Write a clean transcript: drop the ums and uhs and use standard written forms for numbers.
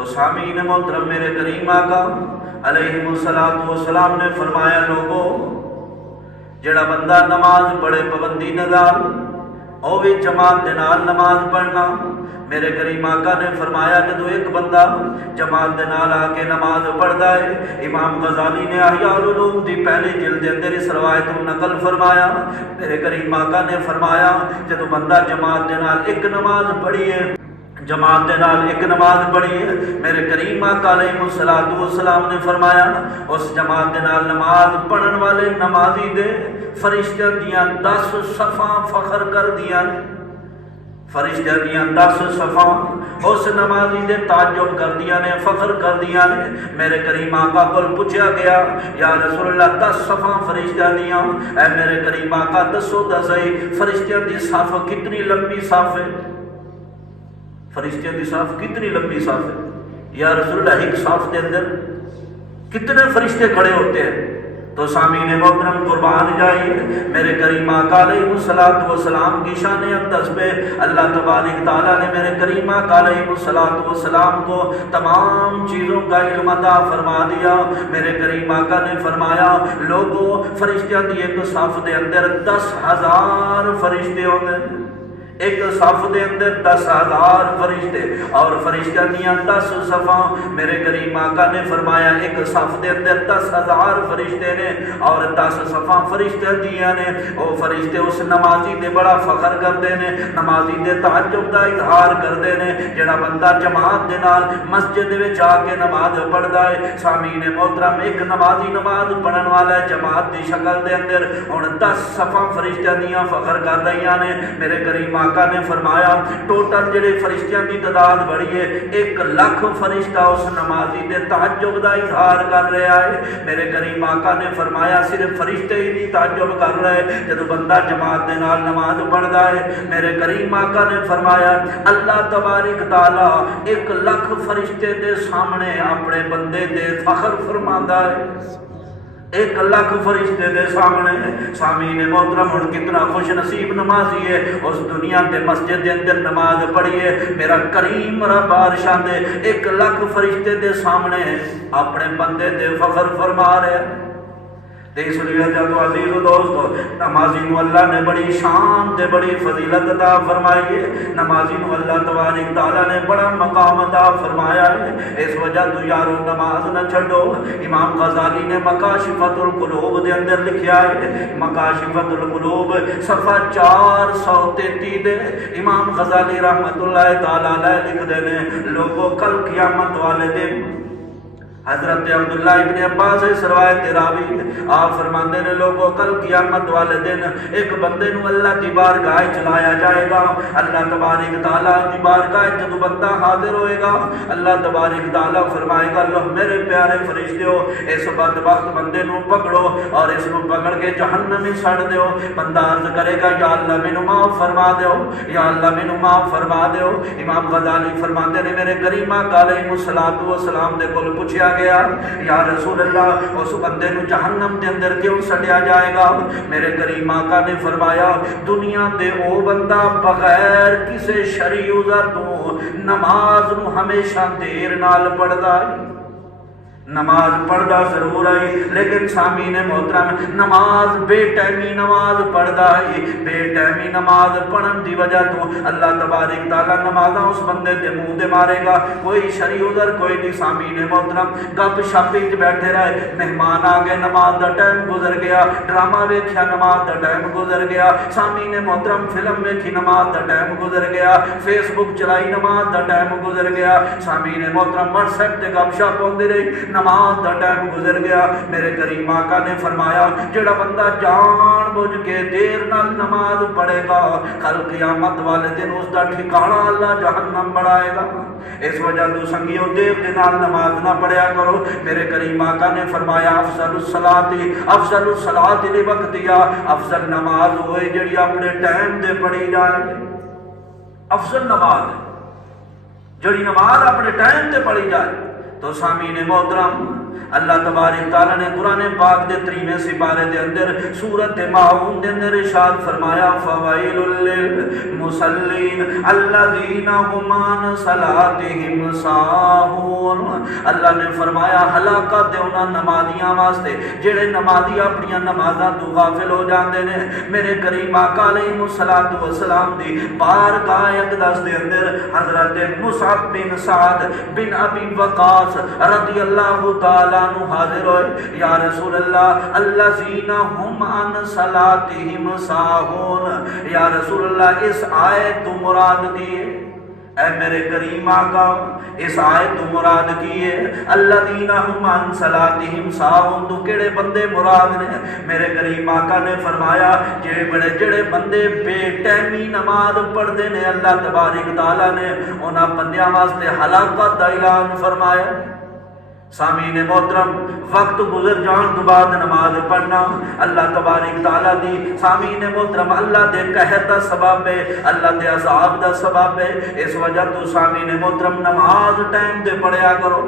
تو سامعین محترم میرے کریم آقا علیہ السلام نے فرمایا لوگو جڑا بندہ نماز پڑھے پابندی نال او بھی جماعت دے نال نماز پڑھنا. میرے کریم آقا نے فرمایا جدو ایک بندہ جماعت دے نال آ کے نماز پڑھدا ہے، امام غزالی نے احیاء العلوم دی پہلی جلد دے اندر اس روایت کو نقل فرمایا. میرے کریم آقا نے فرمایا جدو بندہ جماعت دے نال ایک نماز پڑھی ہے، جماعت دے نال ایک نماز پڑھی ہے، میرے کریم آقا علیہ السلام نے فرمایا اس جماعت دے نال نماز پڑھن والے نمازی دے فرشتیاں دیاں 10 صفاں فخر کر دیاں، فرشتیاں دیاں 10 صفاں اس نمازی دے تعجب کر دیا نے، فخر کر دیا نے. میرے کریم آقا کو پوچھا گیا یا رسول اللہ 10 صفاں فرشتیاں دیاں، اے میرے کریم آقا دسو دسائی فرشتیاں دی صف کتنی لمبی صف ہے، فرشتیاں دی صف کتنی لمبی صف ہے یا رسول اللہ ایک صف دے اندر کتنے فرشتے کھڑے ہوتے ہیں؟ تو سامعین محترم قربان جائیے میرے کریم آقا علیہ السلام کی شان اقدس پہ اللہ تبارک تعالیٰ نے میرے کریم آقا علیہ السلام کو تمام چیزوں کا علم عطا فرما دیا. میرے کریم آقا نے فرمایا لوگوں فرشتیاں دی ایک صف دے اندر 10,000 فرشتے ہوتے ہیں، ایک صف دے اندر 10,000 فرشتے اور فرشتیاں دیاں 10 صفاں. میرے کریم آقا نے فرمایا ایک صف دے اندر 10,000 فرشتے نے اور 10 صفاں فرشتے دیاں نے. او فرشتے اس نمازی دے بڑا فخر کرتے نے، نمازی دے تعجب دا اظہار کرتے نے جڑا بندہ جماعت دے نال مسجد دے وچ آ کے نماز پڑھدا ہے. سامعین محترم ایک نمازی نماز پڑھن والا ہے جماعت دی شکل دے اندر، ہن 10 صفاں فرشتیاں دیاں فخر کر رہیاں نے. میرے کریم آقا نے فرمایا ٹوٹل جڑے فرشتیاں دی تعداد بڑی ہے 1,00,000 فرشتہ اس نمازی دے تعجب دا اظہار کر رہا ہے. میرے کریم آقا نے فرمایا صرف فرشتے ہی نہیں تعجب کر رہے جب بندہ جماعت دے نال نماز پڑھدا ہے. میرے کریم آقا نے فرمایا اللہ تبارک تعالیٰ 1,00,000 فرشتے دے سامنے اپنے بندے دے فخر فرماندا ہے، 1,00,000 فرشتے دے سامنے. سامعین محترم ہن کتنا خوش نصیب نمازی ہے اس دنیا دے مسجد دے اندر نماز پڑھی ہے. میرا کریم میرا بادشاہ دے 1,00,000 فرشتے دے سامنے اپنے بندے دے فخر فرما رہے. اس لیے جب عزیز و دوستو نمازی نو اللہ نے بڑی شان تے بڑی فضیلت عطا فرمائی ہے، نمازی نو اللہ تبارک تعالیٰ نے بڑا مقام عطا فرمایا ہے. اس وجہ تو یارو نماز نہ چھڈو. امام غزالی نے مکاشفۃ القلوب دے اندر لکھیا ہے، مکاشفۃ القلوب صفحہ 433 دے امام غزالی رحمت اللہ تعالیٰ علیہ لکھدے نے لوگوں کل قیامت والے دن حضرت عبداللہ ابن عباس سے روایت راوی آپ فرماندے نے لوگوں کل قیامت والے دن ایک بندے نو اللہ کی بارگاہ چلایا جائے گا. اللہ تبارک تعالیٰ کی بارگاہ جب بندہ حاضر ہوئے گا اللہ تبارک تعالیٰ فرمائے گا لو میرے پیارے فرشتیو اس بدبخت بندے نو پکڑو اور اس نو پکڑ کے جہنم میں سڑ دیو. بندہ عرض کرے گا یا اللہ مینوں معاف فرما دیو، یا اللہ مینوں معاف فرما دیو. امام غزالی فرماندے نے میرے کریم آقا علیہ السلام دے کول پوچھیا گیا یا رسول اللہ اس بندے نو جہنم دے اندر کیوں سڑیا جائے گا؟ میرے کریم آقا نے فرمایا دنیا دے او بندہ بغیر کسے شرعی عذر تو نماز نو ہمیشہ دیر نال پڑھدا ہے، نماز پڑھدا ضرور ہے لیکن سامعین محترم نماز بے ٹائمی نماز پڑھدا ہے. بے ٹائمی نماز پڑھن دی وجہ تو اللہ تبارک تعالیٰ نمازاں اس بندے دے منہ دے مارے گا. کوئی شرعی عذر کوئی نہیں. سامعین محترم گپ شپ وچ بیٹھے رہے، مہمان آ گئے نماز دا ٹائم گزر گیا، ڈرامہ ویکھیا نماز دا ٹائم گزر گیا، سامعین محترم فلم ویکھی نماز دا ٹائم گزر گیا، فیس بک چلائی نماز دا ٹائم گزر گیا، سامعین محترم واٹس ایپ تے گپ شپ ہوندی رہی نماز دا ٹائم گزر گیا. میرے کریم آقا نے فرمایا جڑا بندہ جان بوجھ کے دیر نال نماز پڑھے گا کل قیامت والے دن اس دا ٹھکانہ اللہ جہنم بڑھائے گا. اس وجہ تو سنگیو دیر دے نال نماز نہ پڑھیا کرو. میرے کریم آقا نے فرمایا افضل الصلاۃ لوقتیا، افضل نماز ہوئے جڑی اپنے ٹائم دے پڑھی جائے. افضل نماز جڑی نماز اپنے ٹائم تے پڑھی جائے. تو سامعین محترم اللہ تبارک تعالیٰ نے قرآن پاک دے 23ویں سپارے دے اندر سورۃ ماعون دے اندر ارشاد فرمایا فویل للمصلین الذین هم عن صلاتهم ساہون۔ اللہ نے فرمایا ہلاکت ہے انہاں نمازیاں واسطے جڑے نمازی اپنی نمازاں تو غافل ہو جاندے نے۔ میرے کریم آقا علیہ الصلوۃ والسلام دی بارگاہ اقدس دے اندر حضرت مصعب بن سعد بن ابی وقاص رضی اللہ تعالیٰ عنہ حاضر ہوئے، یا رسول اللہ الذین هم عن صلاتهم ساہون، یا رسول اللہ اس آیت تو مراد کی ہے؟ اے میرے کریم آقا اس آیت تو مراد کی ہے؟ الذین هم عن صلاتهم ساہون تو کیڑے بندے مراد نے؟ میرے کریم آقا نے فرمایا جڑے بندے بے ٹائمی نماز پڑھتے نے اللہ تبارک تعالیٰ نے انہاں بندیاں واسطے ہلاکت دا اعلان فرمایا۔ سامعین محترم، وقت گزر جان تو بعد نماز پڑھنا اللہ تبارک تعالیٰ دی سامعین محترم اللہ دے قہر دا سبب ہے، اللہ دے عذاب دا سبب ہے۔ اس وجہ تو سامعین محترم نماز ٹائم تے پڑھیا کرو۔